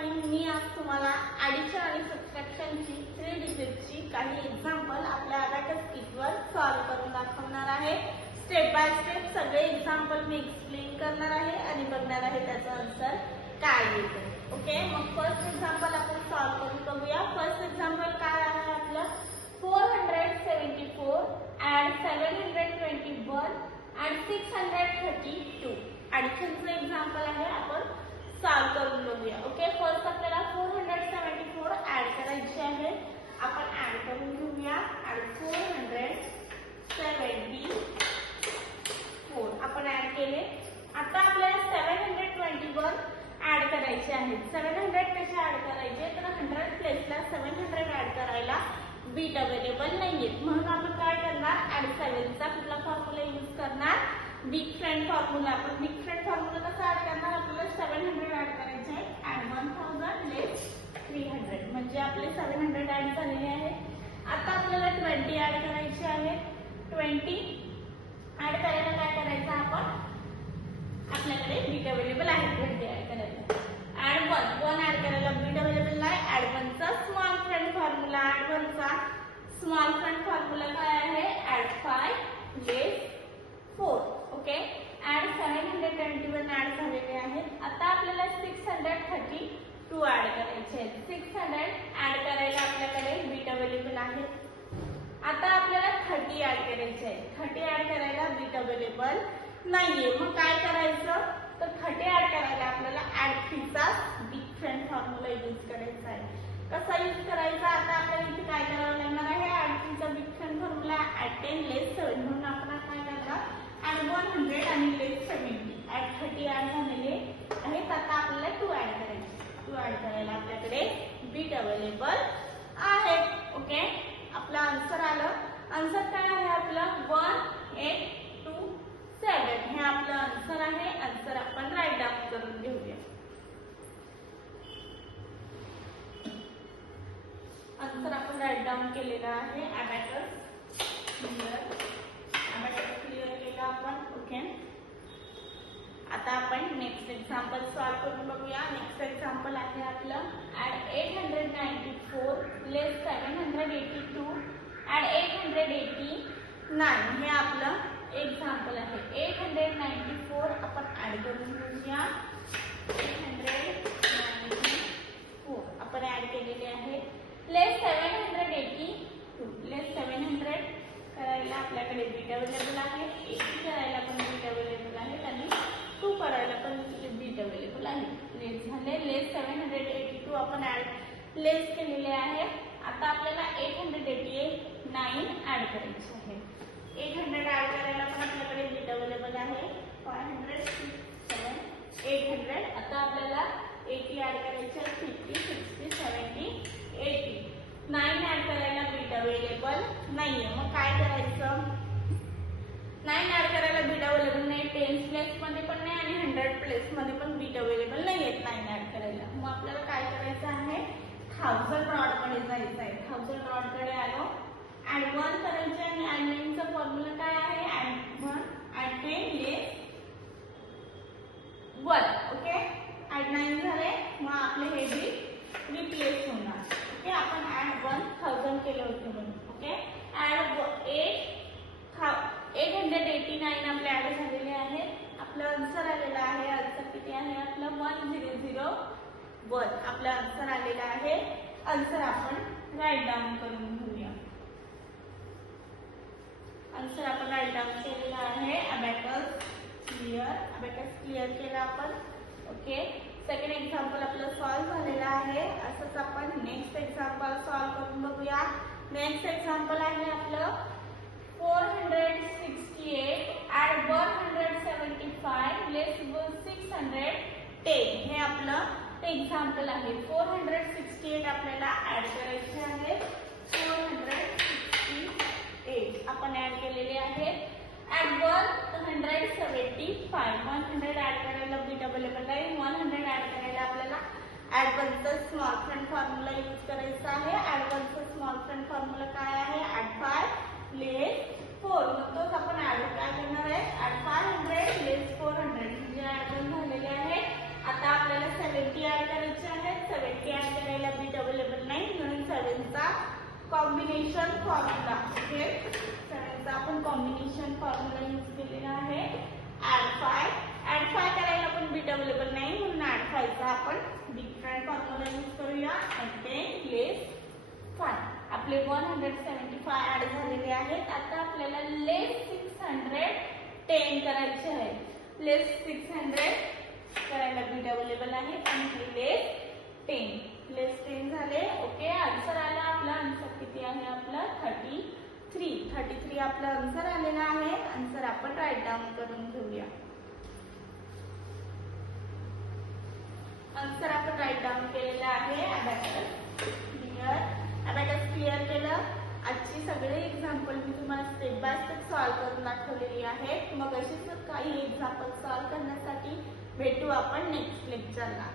पाटील. मी आज तुम्हाला ॲडिशन आणि सबट्रॅक्शनची 3 डिजिटची काही एक्झाम्पल आपल्या अबॅकस किटवर सॉल्व्ह करून दाखवणार आहे. स्टेप बाय स्टेप सगळे एक्झाम्पल मी एक्सप्लेन करणार आहे आणि बघणार आहे त्याचा आन्सर काय येतो. ओके, मग फर्स्ट एक्झाम्पल आपण सॉल्व्ह करून बघूया. फर्स्ट एक्झाम्पल काय आहे आपलं 474 ॲड 721 ॲड 632. ॲडिशनचं एक्झाम्पल आहे, आपण सॉल्व्ह करून बघूया. ओके, फर्स्ट आपल्याला 474 ॲड करायची आहे. आपण ॲड करून घेऊया. ॲड 474 आपण ॲड केले. आता आपल्याला 721 ॲड करायचे आहेत. 700 कसे ॲड करायचे तर 100 प्लेसला 700 ॲड करायला बीट अवेलेबल नाहीये, म्हणून आपण काय करणार ॲड 7चा कुठला फॉर्म्युला यूज करणार बिग फ्रेंड फॉर्म्युला. आपण बिग फ्रेंड फॉर्म्युला कसा ॲड करणार आपल्याला 700 ॲड करायचे आहे. ॲड 1000 लेस 300 म्हणजे आपले 700 ॲड झालेले आहेत. आता आपल्याला 20 ॲड करायचे आहे. 20 ॲड करायला काय करायचं आपण आपल्याकडे बीट अवेलेबल आहे 20 ॲड करायला. ॲड 1 ॲड करायला बीट अवेलेबल नाही. ॲड 1चा स्मॉल फ्रेंड फॉर्म्युला. ॲड 1चा स्मॉल फ्रेंड फॉर्म्युला काय आहे add 5 less 4. Okay, add 721 add झालेले आहेत. आता आपल्याला 632 ॲड करायचे आहेत. 600 ॲड करायला आपल्याकडे बीट अवेलेबल आहे. आता आपल्याला 30 ॲड करायचे आहे. 30 ॲड करायला बीट अवेलेबल नाहीये, मग काय करायचं तर 30 ॲड करायला आपल्याला ॲड 3चा बिग फ्रेंड फॉर्म्युला यूज करायचा आहे. कसा यूज करायचा आता आपल्याला इथे काय करावं लागणार आहे ॲड 3चा big friend formula add 10 less 7 म्हणून आपण काय करणार ॲड 100 आणि लेस 70. ॲड 30 ॲड झालेले आहेत. आता आपल्याला 2 ॲड करायचे. 2 ॲड करायला आपल्याकडे बीट अवेलेबल आहे. ओके, आपलं आन्सर आलं. आन्सर काय आहे आपलं 1827 हे आपलं आन्सर आहे. आन्सर आपण राईट डाऊन करून घेऊया. आन्सर आपण राईट डाऊन केलेला आहे. अबॅकस क्लिअर केला आपण. ओके, आता आपण नेक्स्ट एक्झाम्पल सॉल्व्ह करून बघूया. नेक्स्ट एक्झाम्पल आहे आपलं ॲड 894 लेस 782 ॲड 889 हे आपलं एक्झाम्पल आहे. 894 आपण ॲड करून घेऊया. 894 आपण ॲड केलेले आहे. लेस 782 लेस 700 करायला आपल्याकडे बीट अवेलेबल आहे. 80 करायला पण बीट अवेलेबल आहे आणि 2 करायला पण बीट अवेलेबल आहे. लेस झाले. लेस 782 आपण ॲड लेस केलेले आहे. आता आपल्याला 889 ॲड करायचे आहे. 800 ॲड करायला पण आपल्याकडे बीट अवेलेबल आहे. 500 7 800. आता आपल्याला 80 ॲड करायचे आहे. 50 60 70 80. 9 ॲड करायला बीट अवेलेबल नाहीये, मग काय करायचं 9 ॲड करायला बीट अवेलेबल नाही. 10 प्लेस मध्ये पण नाही आणि 100 प्लेस मध्ये पण बीट अवेलेबल नाही आहेत 9 ॲड करायला. मग आपल्याला काय करायचं आहे 1000 रॉड कडे जायचं आहे. 1000 रॉड कडे आलो. ॲड 1 करायचे आणि ॲड 9 चा फॉर्म्युला काय आहे ॲड 1 ॲड 10 लेस 1. ओके, ॲड 9 झाले. मग आपले हे बीट रिप्लेस होणार. ओके, आपण ॲड 1000 केलं होतं म्हणून. ओके, ॲड 889 आपले ॲड झालेले आहेत. आपलं आन्सर आलेलं आहे. आन्सर किती आहे आपलं 1001 आपलं आन्सर आलेलं आहे. आन्सर आपण राईट डाऊन करून घेऊया. आन्सर आपण राईट डाऊन केलेला आहे. अबॅकस क्लिअर केला आपण. ओके, सेकंड एक्झाम्पल आपलं सॉल्व्ह झालेलं आहे. असंच आपण नेक्स्ट एक्झाम्पल सॉल्व्ह करून बघूया. नेक्स्ट एक्झाम्पल आहे आपलं 468 ॲड 175 लेस 610 हे आपलं एक्झाम्पल आहे. 468 आपल्याला ॲड करायचे आहे. 468 आपण ॲड केलेले आहे. ॲड 175 100 ॲड करायला बीट अवेलेबल आहे. 100 ॲड करायला आपल्याला ॲड 1चा स्मॉल फ्रेंड फॉर्म्युला यूज करायचा आहे. ॲड 1चा स्मॉल फ्रेंड फॉर्म्युला काय आहे ॲड 5 लेस 4. मग तोच आपण ॲड काय करणार आहे ॲड 500 लेस 400 म्हणजे ॲड 1 झालेले आहे. आता आपल्याला 70 ॲड करायचे आहेत. कॉम्बिनेशन फॉर्म्युला, ओके 7 चा आपण कॉम्बिनेशन फॉर्म्युला यूज केलेला आहे. ऍड 5 करायला पण बीट अवेलेबल नाही म्हणून ऍड 5 चा आपण डिफरंट फॉर्म्युला यूज करूया. and 10 लेस 5. आपले 175 ऍड झालेले आहेत. आता आपल्याला लेस 610 करायचे आहे. लेस 600 करायला बीट अवेलेबल आहे आणि लेस 10 झाले. ओके आन्सर आला. आपला आन्सर किती आहे? आपला 33 आपला आन्सर आलेला आहे. आन्सर आपण राईट डाऊन करून घेऊया. आन्सर आपण राईट डाऊन केलेला आहे. अबॅकस क्लिअर केलं. आजची सगळे एक्झाम्पल मी तुम्हाला स्टेप बाय स्टेप सॉल्व करून दाखवलेली आहेत. मग अशीच काही एक्झाम्पल सॉल्व करण्यासाठी भेटू आपण नेक्स्ट लेक्चरला.